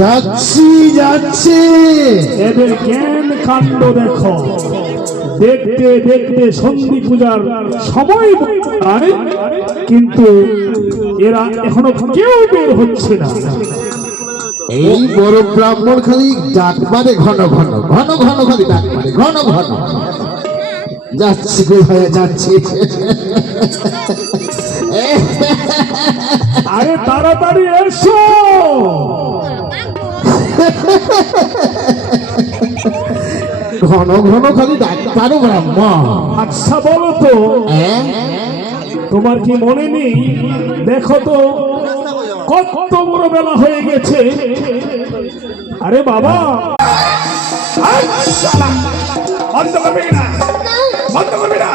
যাচ্ছি যাচ্ছি। এদের জ্ঞান কাণ্ড দেখো, দেখতে দেখতে সন্ধি পূজার সময় হয়, কিন্তু এরা এখনো কেউ বের হচ্ছে না। এই বড় ব্রাহ্মণ খালি ডাক মারে ঘন ঘন ঘন ঘন, খালি ডাক মারে ঘন ঘন। যাচ্ছি গো ভাইয়া যাচ্ছি। আরে তাড়াতাড়ি এসো। ঘন ঘন খালি ডাক পারো ব্রাহ্মণ। আচ্ছা বলো তো, তোমার কি মনে নেই? দেখো তো কত বড় বেলা হয়ে গেছে। আরে বাবা, বন্ধ করবি না, বন্ধ করবি না,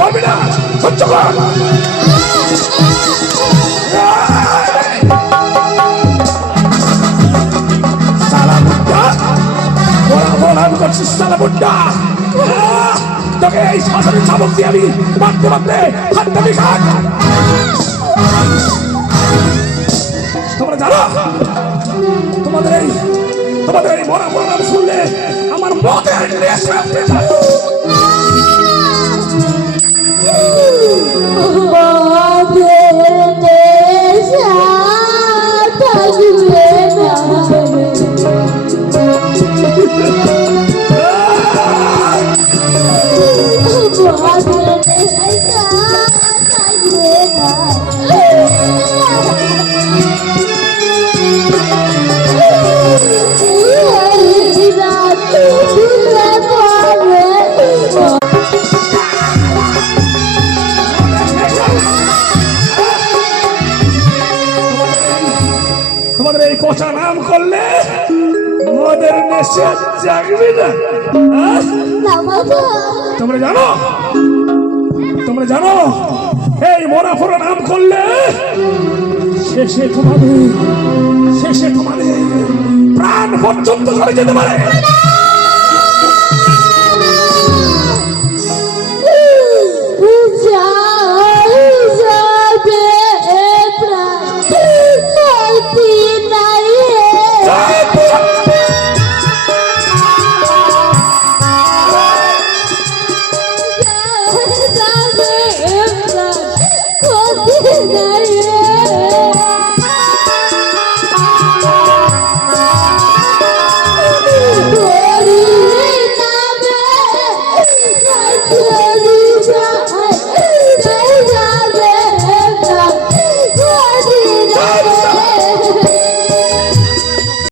করবি না, সহ্য কর। সালা বুড্ডা, বলা করছিস সালা বুড্ডা। তোকে এই শাসনের চাবক দিয়ে আমি মারতে মারতে হাতটা বিঘাত। তোমরা জানো, তোমাদের এই মরা মরা নাম শুনলে আমার মদের নেশা উঠে যায়। তোমাদের এই কোচা নাম করলে মদের নেশা জাগবে না। তোমরা জানো এই মরা ফোরা নাম করলে শেষে তোমাদের প্রাণ পর্যন্ত চলে যেতে পারে।